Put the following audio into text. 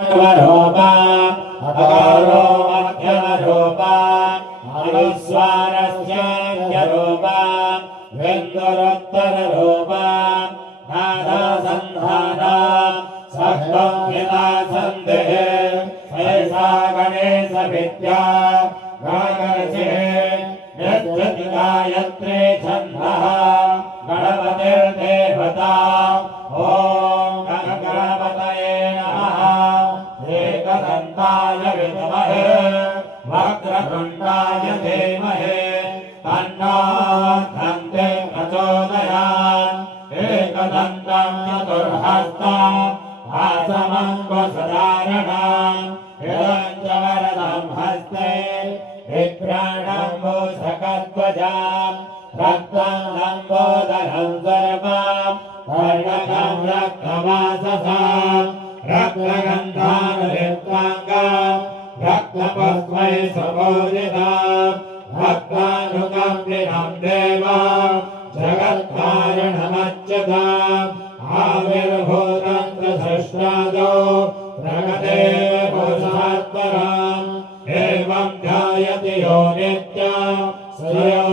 रूपा अकारो मध्यमरूपा अनुस्वारस्यान्त्यरूपा वेन्दुरोत्तररूपा नादासन्धाना सप्तम्यता सन्देः सैषा गणेशविद्या गायकर्षिः यज्जति गायत्रे छन्दः गणपतिर्देवता ॐ गणपतये नमः एकदन्ताय विद्महे वक्रतुण्डाय धीमहि तन्नो दन्ते प्रचोदयात् एकदन्तं चतुर्हस्तं भासमङ्कुशधारणं हिरण्यवरदं हस्ते विभ्राणं मूषकध्वजं रक्तं लम्बोदरं सर्वं कर्णकं रक्तवाससं रक्तगन्धानुलिप्ताङ्गं रक्तपुष्पैः सुपूजितं भक्तानुकम्पितं देवं जगत्कारणमच्युतम् आविर्भूतं प्रसृष्टादो प्रगते पुरुषात्परम् एवं ध्यायति यो नित्यं श्रेयो